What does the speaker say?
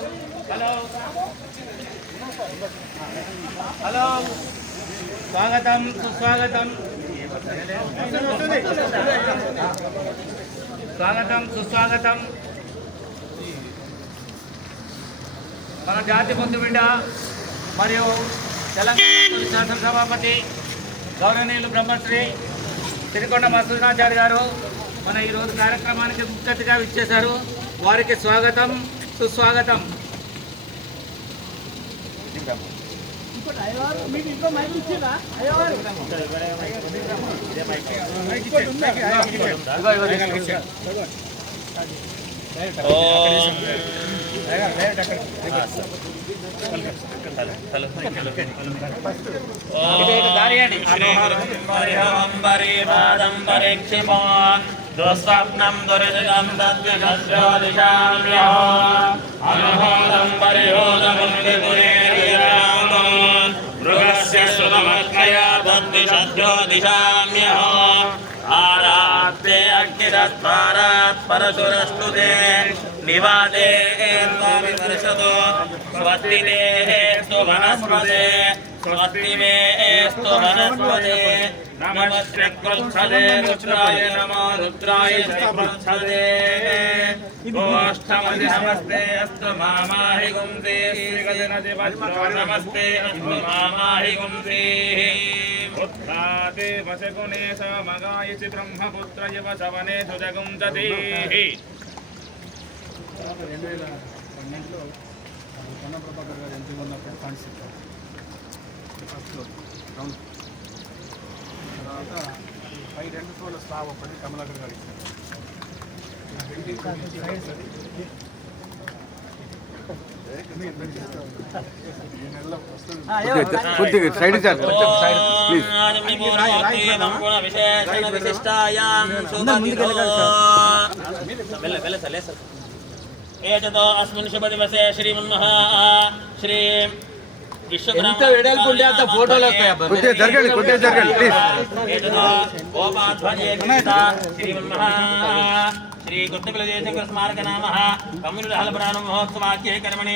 Hello. Hello. స్వాగతం సుస్వాగతం. స్వాగతం సుస్వాగతం. మన జాతి బిడ్డ మరియు తెలంగాణ శాసనసభాపతి గౌరవనీయులు బ్రహ్మశ్రీ తిరుకొండ మసూనాచారి గారు మన ఈరోజు కార్యక్రమానికి ముఖ్యతిగా ఇచ్చేశారు వారికి స్వాగతం సుస్వాగతం. స్వప్నం దురితం తద్విషస్యో దిశామ్యహ అనుహోదం తద్విషద్యో దిశామ్యహ ఆరాత్తే అగ్నిరస్మారాత్ పరశురస్తుతే నివాదే విమర్శతో वर्षतो स्वस्ति मेस्तु वनस्पते स्वस्ति मेस्तु वनस्पते नमस्कृत्पृच्छदे रुद्राय नमो रुद्राय पृच्छदे गोष्ठमति नमस्ते अस्तु मामाहि गुंसे श्रीगजनति वज्रो नमस्ते अस्तु मामाहि गुंसेः उत्थाते वशकुने स मगायसि ब्रह्मपुत्र इव शवने सुजगुंसति పన్నెండులో కన్న ప్రభాకర్ గారు ఎంపీగా ఉన్నప్పుడు ఫండ్స్ ఇచ్చారు ఫస్ట్లో రౌండ్ తర్వాత పై రెండు ఫ్లోర్ల స్లాబ్ ఒకటి కమలాకర్ గారు ఇచ్చారు. సార్ ప్లీజ్ ఏతతో అస్మిన్ శుభ దివసే శ్రీమన్మహా. శ్రీ ఎంత వెడల్పు ఉంటే అంత ఫోటోలు వస్తాయి అబ్బా. కొద్దిగా జరగండి కొద్దిగా జరగండి ప్లీజ్ శ్రీ గుర్తుకుల జయశంకర స్మారక నామ. కమ్యూనిటీ హలపరాణ మహోత్సవాఖ్యే కర్మణి